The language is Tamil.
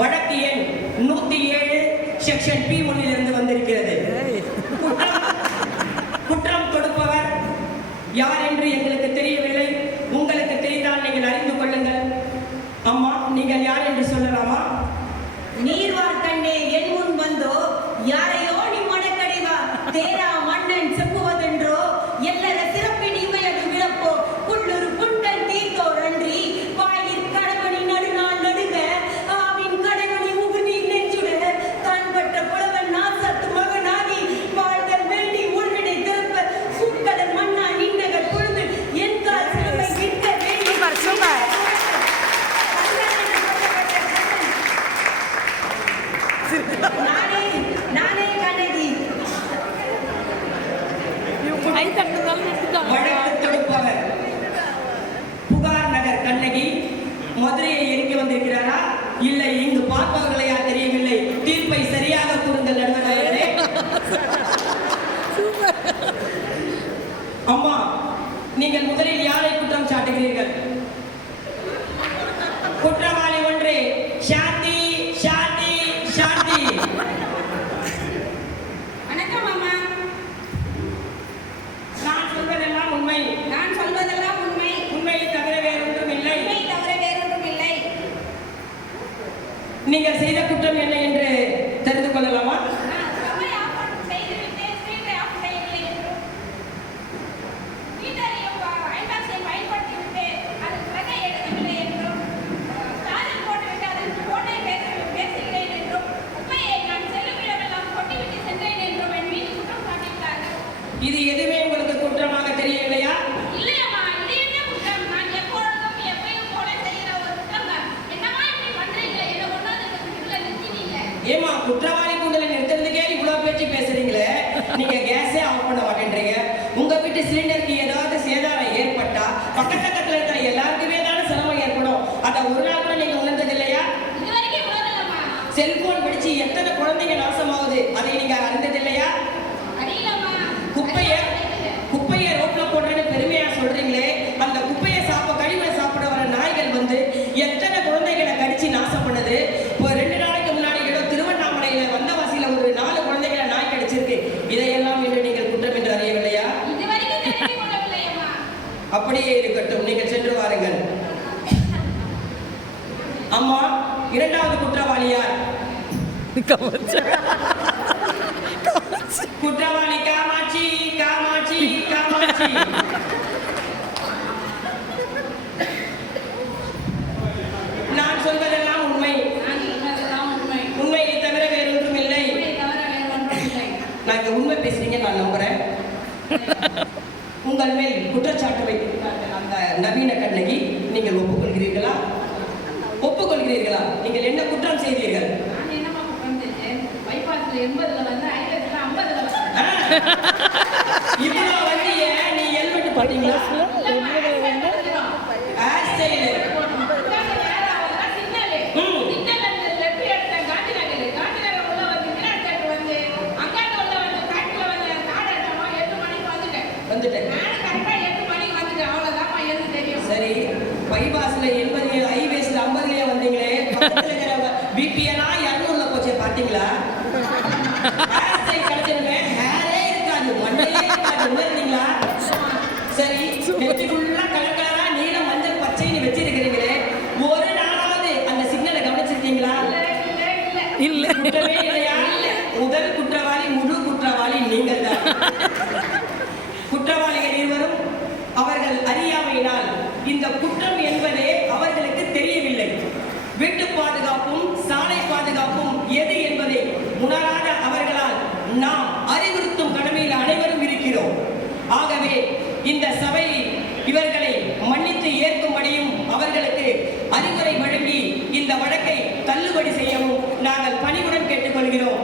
வழக்கு எண் 107 செக்ஷன் P1 இருந்து வந்திருக்கிறது. குற்றம் கொடுப்பவர் யார் என்று எங்களுக்கு தெரியவில்லை. உங்களுக்கு தெரிந்தால் நீங்கள் அறிந்து கொள்ளுங்கள். அம்மா, நீங்கள் யார் என்று சொல்லலாமா? நீர்வார்க்கண்ணே என் முன் வந்தோ யாரையோ நீ மடக்கடிவா தேரா மன்னன் செப்புவதென்றோ எல்லர சிறப்பின் இமையது விளப்போ புல்லொரு புண்டன் தீர்த்தோர் அன்றி வாயிற் கடமணி நடுநாள் நடுங்க ஆவின் கடமணி உகுதி நெஞ்சுட தான் பட்ட புலவன் நாசத்து மகனாகி வாழ்தல் வேண்டி உள்வினை திறப்ப சூக்கடல் மன்னா நின்னகர் பொழுது என் கால் சிறுமை விற்க வேண்டி நானே கண்ணகி. வழக்கு தொடுப்பவர் புகார் நகர் கண்ணகி மதுரையை எரிக்க வந்திருக்கிறாரா? இல்லை, இங்கு பார்ப்பவர்களையா தெரியவில்லை. தீர்ப்பை சரியாக கூறுங்கள் நடுவர் அவர்களே. அம்மா, நீங்கள் முதலில் யாரை குற்றம் சாட்டுகிறீர்கள்? குற்றவாளி ஒன்று. சாந்தி, சாந்தி, சாந்தி. வணக்கம் அம்மா. நான் சொல்வதெல்லாம் உண்மை. நான் சொல்வதெல்லாம் உண்மை. உண்மையை தவிர வேறொன்றும் இல்லை. உண்மை தவிர வேறொன்றும் இல்லை. நீங்கள் செய்த குற்றம் என்ன என்று தெரிந்து கொள்ளலாமா? நான் சபை ஆஃப் செய்துவிட்டு ஸ்கிரீனை ஆஃப் செய்யவில்லை என்றும் வீட்டறையும் ஐபாக்ஸை பயன்படுத்திவிட்டு அதன் பிறகை எடுக்கவில்லை என்றும் சாதம் போட்டுவிட்டு அதன் போட்டை பேசுகிறேன் என்றும் உண்மையை நான் செல்லுமிடமெல்லாம் கொட்டிவிட்டு சென்றேன் என்றும் என் மீது குற்றம் சாட்டிவிட்டார்கள். இது எதுவுமே உங்களுக்கு குற்றமாக தெரியவில்லையா? இல்லையம்மா, இது என்ன குற்றம்? நான் எப்பொழுதும் எப்பயும் போல செய்கிற ஒரு குற்றம் தான். என்னமா இப்படி பண்றீங்க? என்ன கொண்டாந்து இந்த வீட்டுல நிறுத்தினீங்க? ஏமா, குற்றவாளி கூண்டல நிறுத்துறதுக்கே இவ்வளவு பேச்சு பேசுறீங்களே. நீங்க கேஸே ஆஃப் பண்ண மாட்டேன்றீங்க. உங்க வீட்டு சிலிண்டருக்கு ஏதாவது சேதாரம் ஏற்பட்டா பக்கத்துல இருக்கிற எல்லாருக்குமே தானே சிரமம் ஏற்படும். அதை ஒரு நாள் கூட நீங்க உணர்ந்தது இல்லையா? இது வரைக்கும் உணரலம்மா. செல்போன் பிடிச்சு எத்தனை குழந்தைங்க நாசமாகுது, அதை நீங்க அறிந்தது இல்லையா? அறியலம்மா. குப்பையை ரோட்ல போடுறேன்னு பெருமையா சொல்றீங்களே, அந்த குப்பையை கழிவுல சாப்பிட வர நாய்கள் வந்து எத்தனை குழந்தைகளை கடிச்சு நாசம் பண்ணுது. இப்போ 2 நாளைக்கு முன்னாடி ஏதோ திருவண்ணாமலையில வந்தவாசியில ஒரு 4 குழந்தைகளை நாய் கடிச்சிருக்கு. இதையெல்லாம் இன்று நீங்கள் குற்றம் என்று அறியவில்லையா? இது வரைக்கும் தெரிந்து கொள்ளவில்லையம்மா. அப்படியே இருக்கட்டும், நீங்கள் சென்று வாருங்கள். அம்மா, இரண்டாவது குற்றவாளி யார்? குற்றவாளி காமாட்சி, காமாட்சி, காமாட்சி. நான் சொல்வதெல்லாம் உண்மை. நான் சொல்வதெல்லாம் உண்மை. உண்மையை தவிர வேறொன்றும் இல்லை. உண்மை தவிர வேறொன்றும் இல்லை. நாங்க உண்மை பேசுறீங்க, நான் நம்புறேன். உங்கள் மேல் குற்றச்சாட்டு வைத்திருக்கிறார்கள் அந்த நவீன கண்ணகி. நீங்கள் ஒப்புக்கொள்கிறீர்களா? ஒப்புக்கொள்கிறீர்களா? நீங்கள் என்ன குற்றம் செய்தீர்கள்? நான் என்னம்மா குற்றம் செஞ்சேன்? பைபாஸ்ல 80ல வந்து ஐலட்ல 50ல வந்து இவ்வளோ வண்டிய நீ ஹெல்மெட் போட்டீங்களா? ஹேர் ஸ்டைல் சரி. பைபாஸ்ல 80 ஹைவேஸ்ல 50லயே வந்தீங்களே, பக்கத்துல இருக்கிற பிபிஎனா 200ல போச்சே, பாத்தீங்களா? ஹேர் ஸ்டைல் கிடைச்சதுமே ஹேரே இருக்காது, மண்டையே இருக்காது. உணர்ந்தீங்களா? சரி, நெத்தி ஃபுல்லா கலர் கலரா நீல மஞ்சள் பச்சைன்னு வச்சிருக்கிறீங்களே, ஒரு நாளாவது அந்த சிக்னலை கவனிச்சிருக்கீங்களா? இல்ல. குற்றமே இல்லையா? முதல் குற்றவாளி, முழு குற்றவாளி நீங்கள் தான். குற்றவாளிகள் இருவரும் அவர்கள் அறியாமையினால் இந்த குற்றம் என்பதே அவர்களுக்கு தெரியவில்லை. வீட்டு பாதுகாப்பும் சாலை பாதுகாப்பும் எது என்பதை உணராத அவர்களால் நாம் அறிவுறுத்தும் கடமையில் அனைவரும் இருக்கிறோம். ஆகவே இந்த சபை இவர்களை மன்னித்து ஏற்கும்படியும் அவர்களுக்கு அறிவுரை வழங்கி இந்த வழக்கை தள்ளுபடி செய்யவும் நாங்கள் பணிவுடன் கேட்டுக்கொள்கிறோம்.